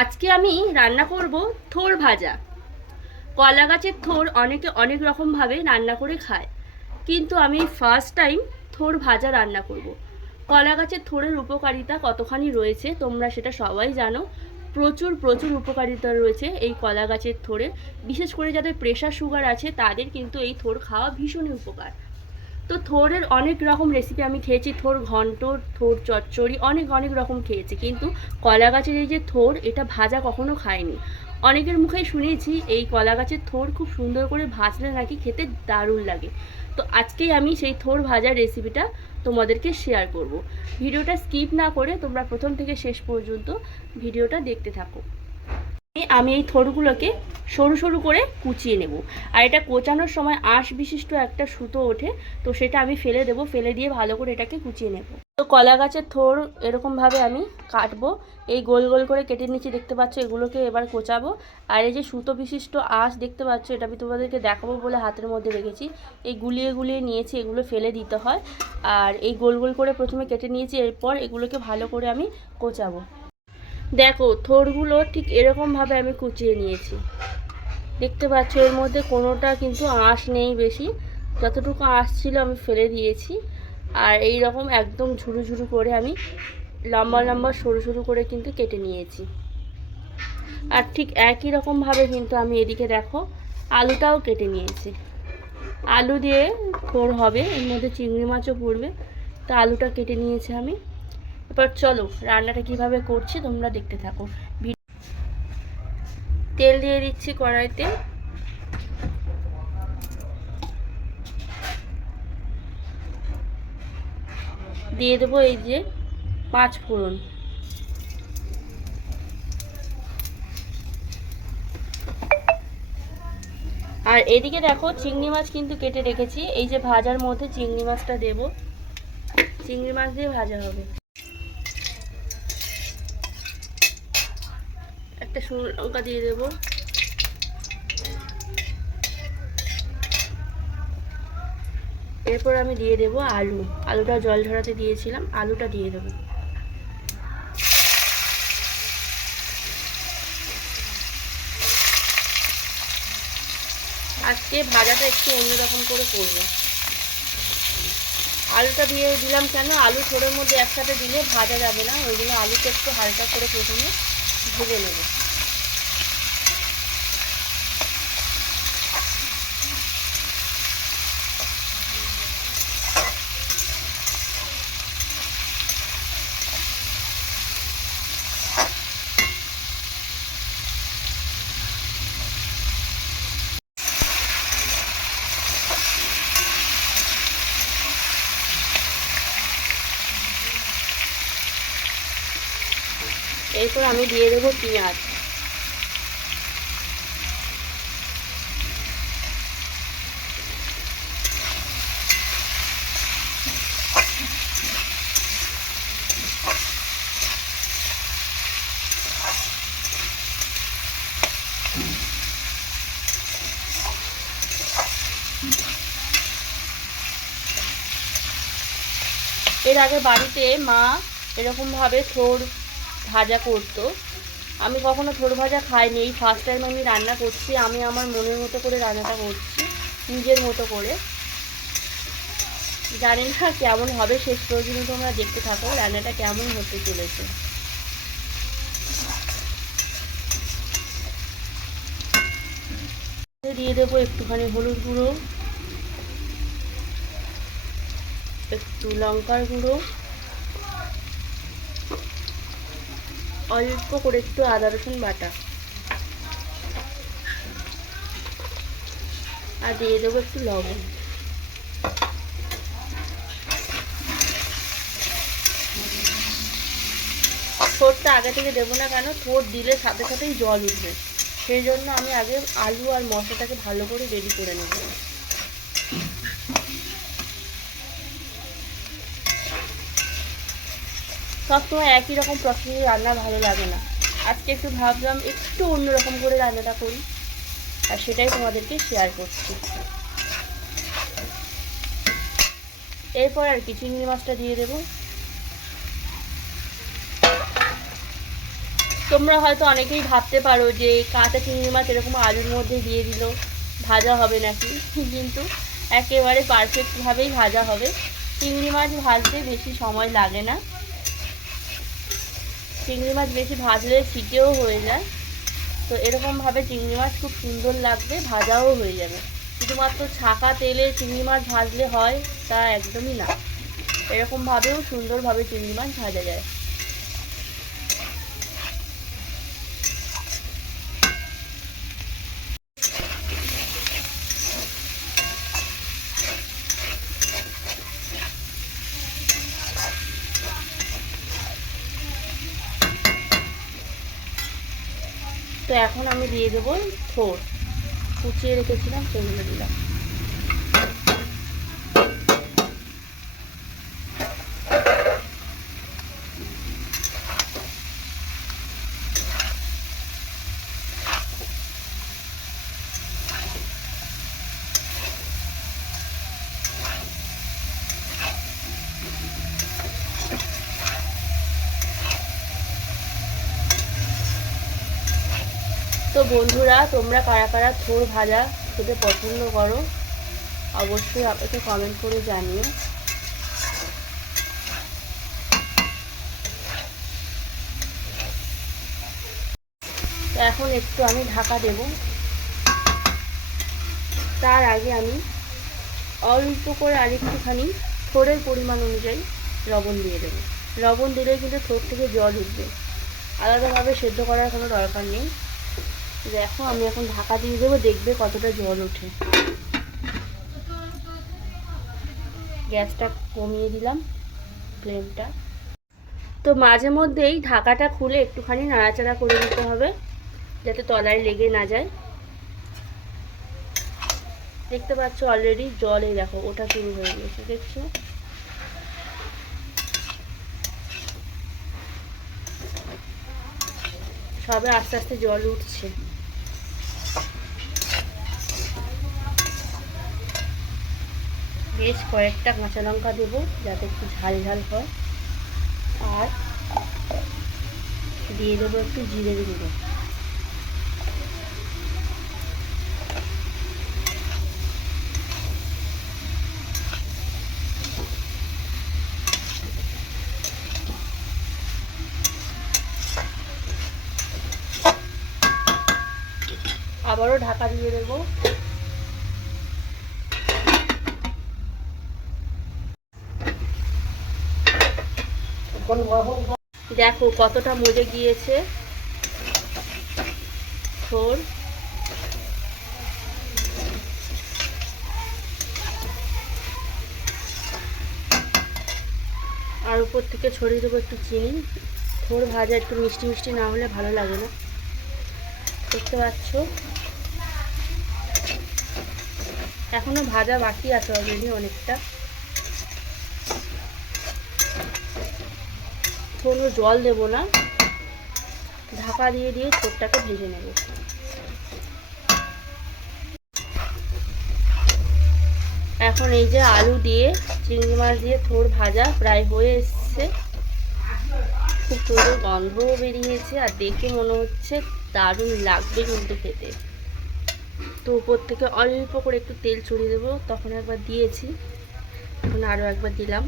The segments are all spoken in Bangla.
আজকে আমি রান্না করব থোড় ভাজা। কলা গাছের থোড় অনেকে অনেক রকমভাবে রান্না করে খায়, কিন্তু আমি ফার্স্ট টাইম থোড় ভাজা রান্না করব। কলা গাছের থোড়ের উপকারিতা কতখানি রয়েছে তোমরা সেটা সবাই জানো। প্রচুর প্রচুর উপকারিতা রয়েছে এই কলা গাছের থোড়ে। বিশেষ করে যাদের প্রেশার সুগার আছে তাদের কিন্তু এই থোড় খাওয়া ভীষণই উপকার। তো থোড়ের অনেক রকম রেসিপি আমি খেয়েছি, থোড় ঘন্ট, থোড় চচ্চড়ি, অনেক অনেক রকম খেয়েছি, কিন্তু কলা গাছের এই যে থোড়, এটা ভাজা কখনো খাইনি। অনেকের মুখেই শুনেছি এই কলা গাছের থোড় খুব সুন্দর করে ভাজলে নাকি খেতে দারুণ লাগে। তো আজকেই আমি সেই থোড় ভাজার রেসিপিটা তোমাদেরকে শেয়ার করব। ভিডিওটা স্কিপ না করে তোমরা প্রথম থেকে শেষ পর্যন্ত ভিডিওটা দেখতে থাকো। আমি এই থোড়গুলোকে সরু সরু করে কুচিয়ে নেব। আর এটা কোচানোর সময় আঁশ বিশিষ্ট একটা সুতো ওঠে, তো সেটা আমি ফেলে দেবো, ফেলে দিয়ে ভালো করে এটাকে কুচিয়ে নেব। তো কলা গাছের থোড় এরকমভাবে আমি কাটবো। এই গোল গোল করে কেটে নিচ্ছি, দেখতে পাচ্ছ। এগুলোকে এবার কোচাবো। আর এই যে সুতো বিশিষ্ট আঁশ দেখতে পাচ্ছ, এটা আমি তোমাদেরকে দেখাবো বলে হাতের মধ্যে রেখেছি। এই গুলিয়ে গুলিয়ে নিয়েছি, এগুলো ফেলে দিতে হয়। আর এই গোল গোল করে প্রথমে কেটে নিয়েছি, এরপর এগুলোকে ভালো করে আমি কোচাবো। দেখো, থোড়গুলো ঠিক এরকমভাবে আমি কুচিয়ে নিয়েছি। দেখতে পাচ্ছ এর মধ্যে কোনোটা কিন্তু আঁশ নেই বেশি, যতটুকু আঁশ ছিল আমি ফেলে দিয়েছি। আর এই রকম একদম ঝুরু ঝুরু করে আমি লম্বা লম্বা সরু সরু করে কিন্তু কেটে নিয়েছি। আর ঠিক একই রকমভাবে কিন্তু আমি এদিকে দেখো আলুটাও কেটে নিয়েছি। আলু দিয়ে থোড় হবে, এর মধ্যে চিংড়ি মাছও পড়বে, তা আলুটা কেটে নিয়েছি আমি। এবার চলো রান্নাটা কিভাবে করছি তোমরা দেখতে থাকো। তেল দিয়ে দিচ্ছি কড়াইতে। দিয়ে দেবো এই যে 5 ফোড়ন। আর এদিকে দেখো চিংড়ি মাছ কিন্তু কেটে রেখেছি, এই যে ভাজার মধ্যে চিংড়ি মাছটা দেব। চিংড়ি মাছ দিয়ে ভাজা হবে। একটা শুকনো লঙ্কা দিয়ে দেবো। এরপর আমি দিয়ে দেবো আলু। আলুটা জল ঝরাতে দিয়েছিলাম, আলুটা দিয়ে দেবো। আজকে ভাজাটা একটু অন্যরকম করে করব। আলুটা দিয়ে দিলাম কেন, আলু থোড়ের মধ্যে একসাথে দিলে ভাজা যাবে না, ওই জন্য আলুটা একটু হালকা করে প্রথমে ভেজে নেব। এরপর আমি দিয়ে দেবো পেঁয়াজ। এর আগে বাড়িতে মা এরকমভাবে থোড় ভাজা করতো। আমি কখনো থোড় ভাজা খাইনি, এই ফার্স্ট টাইম আমি রান্না করছি। আমি আমার মনের মতো করে রান্নাটা করছি, নিজের মতো করে। জানি না কেমন হবে, শেষ পর্যন্ত তোমরা দেখতে থাকো রান্নাটা কেমন হতে চলেছে। দিয়ে দেবো একটুখানি হলুদ গুঁড়ো, একটু লঙ্কার গুঁড়ো, অল্প করে একটু আদা রসুন বাটা, আর দিয়ে দেবো একটু লবণ। থোড়টা আগে থেকে দেবো না কেন, থোড় দিলে সাথে সাথেই জল উঠবে, সেই জন্য আমি আগে আলু আর মশলাটাকে ভালো করে রেডি করে নেব। সবসময় একই রকম প্রসেসে রান্না ভালো লাগে না, আজকে একটু ভাবলাম একটু অন্যরকম করে রান্নাটা করি, আর সেটাই তোমাদেরকে শেয়ার করছি। এরপর আর কি চিংড়ি মাছটা দিয়ে দেবো। তোমরা হয়তো অনেকেই ভাবতে পারো যে কাঁচা চিংড়ি মাছ এরকম আলুর মধ্যে দিয়ে দিল ভাজা হবে নাকি, কিন্তু একেবারে পারফেক্টভাবেই ভাজা হবে। চিংড়ি মাছ ভাজতে বেশি সময় লাগে না, চিংড়ি মাছ বেশি ভাজলে ছিটেও হয়ে যায়। তো এরকমভাবে চিংড়ি মাছ খুব সুন্দর লাগবে, ভাজাও হয়ে যাবে। শুধুমাত্র ছাঁকা তেলে চিংড়ি মাছ ভাজলে হয় তা একদমই না, এরকমভাবেও সুন্দরভাবে চিংড়ি মাছ ভাজা যায়। তো এখন আমি দিয়ে দেবো থোড়, কুচিয়ে রেখেছিলাম সেগুলো দিলাম। তো বন্ধুরা, তোমরা কারা কারা থোড় ভাজা খেতে পছন্দ করো অবশ্যই আমাকে কমেন্ট করে জানিও। তো এখন একটু আমি ঢাকা দেব। তার আগে আমি অল্প করে আরেকটুখানি থোড়ের পরিমাণ অনুযায়ী লবণ দিয়ে দেবো। লবণ দিলেই কিন্তু থোড় থেকে জল উঠবে, আলাদাভাবে সেদ্ধ করার কোনো দরকার নেই। দেখো আমি এখন ঢাকা দিয়ে দেবো, দেখবে কতটা জল ওঠে। গ্যাসটা কমিয়ে দিলাম ফ্লেমটা। তো মাঝে মধ্যেই ঢাকাটা খুলে একটুখানি নাড়াচাড়া করে দিতে হবে যাতে তলায় লেগে না যায়। দেখতে পাচ্ছ অলরেডি জল এই দেখো ওঠা শুরু হয়ে গেছে, দেখছো? সবে আস্তে আস্তে জল উঠছে। বেশ কয়েকটা কাঁচা লঙ্কা দেবো যাতে একটু ঝাল ঝাল হয়, আর দিয়ে দেবো একটু জিরের গুঁড়ো। আবারও ঢাকা দিয়ে দেবো। দেখো কতটা মজে গিয়েছে থোড়। আর উপর থেকে ছড়িয়ে দেবো একটু চিনি। থোড় ভাজা একটু মিষ্টি মিষ্টি না হলে ভালো লাগে না, দেখতে পাচ্ছ। এখনো ভাজা বাকি আছে অলরেডি অনেকটা। কোনো জল দেব না, ঢাকা দিয়ে দিয়ে থোড়টাকে ভেজে নেব। এখন এই যে আলু দিয়ে চিংড়ি মাছ দিয়ে থোড় ভাজা প্রায় হয়ে এসছে, খুব সুন্দর গন্ধও বেরিয়েছে, আর দেখে মনে হচ্ছে দারুণ লাগবে কিন্তু খেতে। তো উপর থেকে অল্প করে একটু তেল ছড়িয়ে দেবো, তখন একবার দিয়েছি, এখন আরও একবার দিলাম।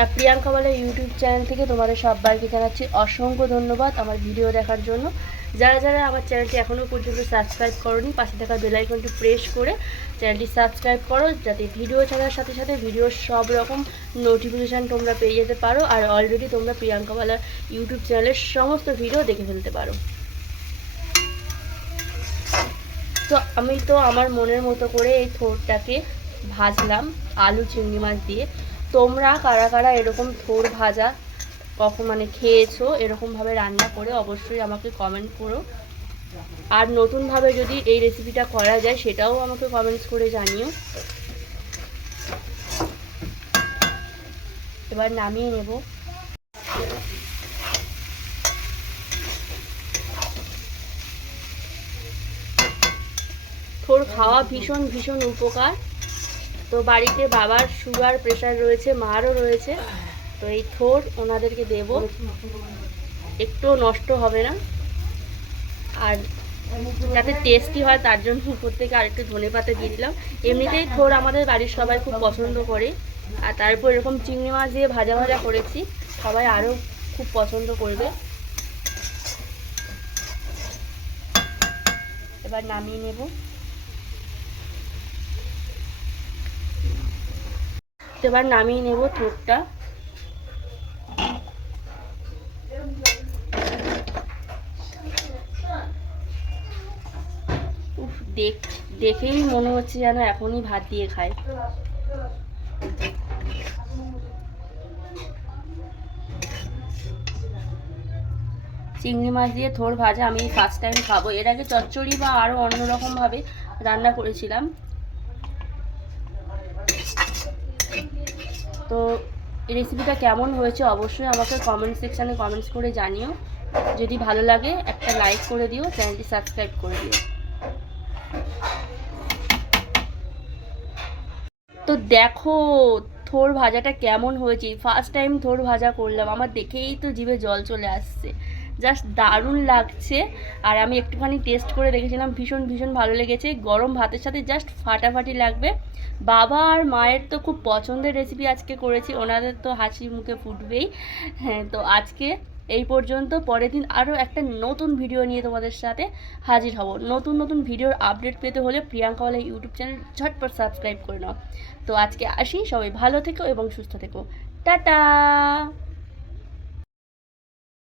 আর প্রিয়াঙ্কা বলে ইউটিউব চ্যানেল থেকে তোমাদের সবাইকে জানাচ্ছি অসংখ্য ধন্যবাদ আমার ভিডিও দেখার জন্য। যারা যারা আমার চ্যানেলটি এখনও পর্যন্ত সাবস্ক্রাইব করোনি, পাশে থাকা বেল আইকনটি প্রেস করে চ্যানেলটি সাবস্ক্রাইব করো, যাতে ভিডিও ছাড়ার সাথে সাথে ভিডিওর সব রকম নোটিফিকেশান তোমরা পেয়ে যেতে পারো। আর অলরেডি তোমরা প্রিয়াঙ্কা বালা ইউটিউব চ্যানেলের সমস্ত ভিডিও দেখে ফেলতে পারো। তো আমি তো আমার মনের মতো করে এই থোড়টাকে ভাজলাম আলু চিংড়ি মাছ দিয়ে। তোমরা কারা কারা এরকম থোড় ভাজা কখন মানে খেয়েছো এরকমভাবে রান্না করে অবশ্যই আমাকে কমেন্ট করো। আর নতুনভাবে যদি এই রেসিপিটা করা যায় সেটাও আমাকে কমেন্টস করে জানিও। এবার নামিয়ে নেব। থোড় খাওয়া ভীষণ ভীষণ উপকার, তো বাড়িতে বাবার সুগার প্রেশার রয়েছে, মারও রয়েছে, তো এই থোড় ওনাদেরকে দেব, একটুও নষ্ট হবে না আর যাতে টেস্টি হয় তার জন্য উপর থেকে আরেকটু ধনেপাতা দিয়ে দিলাম। এমনিতেই থোড় আমাদের বাড়ির সবাই খুব পছন্দ করে, আর তারপর এরকম চিংড়ি মাছ দিয়ে ভাজা ভাজা করেছি, সবাই আরও খুব পছন্দ করবে। এবার নামিয়ে নেব। এবার নামিয়ে নেব থোড়টা। দেখেই মনে হচ্ছে যেন এখনই ভাত দিয়ে খায়। চিংড়ি মাছ দিয়ে থোড় ভাজা আমি ফার্স্ট টাইম খাবো। এর আগে চচ্চড়ি বা আরও অন্যরকমভাবে রান্না করেছিলাম। তো এই রেসিপিটা কেমন হয়েছে অবশ্যই আমাকে কমেন্ট সেকশানে কমেন্টস করে জানিও। যদি ভালো লাগে একটা লাইক করে দিও, চ্যানেলটি সাবস্ক্রাইব করে দিও। তো দেখো থোড় ভাজাটা কেমন হয়েছে। ফার্স্ট টাইম থোড় ভাজা করলাম, আমার দেখেই তো জিভে জল চলে আসছে, জাস্ট দারুণ লাগছে। আর আমি একটুখানি টেস্ট করে দেখেছিলাম, ভীষণ ভীষণ ভালো লেগেছে। গরম ভাতের সাথে জাস্ট ফাটাফাটি লাগবে। বাবা আর মায়ের তো খুব পছন্দের রেসিপি আজকে করেছি, ওনাদের তো হাসি মুখে ফুটবেই। হ্যাঁ, তো আজকে এই পর্যন্ত। পরের দিন আরও একটা নতুন ভিডিও নিয়ে তোমাদের সাথে হাজির হব। নতুন নতুন ভিডিওর আপডেট পেতে হলে প্রিয়াঙ্কাওয়ালা ইউটিউব চ্যানেল ঝটপট সাবস্ক্রাইব করে নাও। তো আজকে আসি, সবাই ভালো থেকো এবং সুস্থ থেকো। টাটা।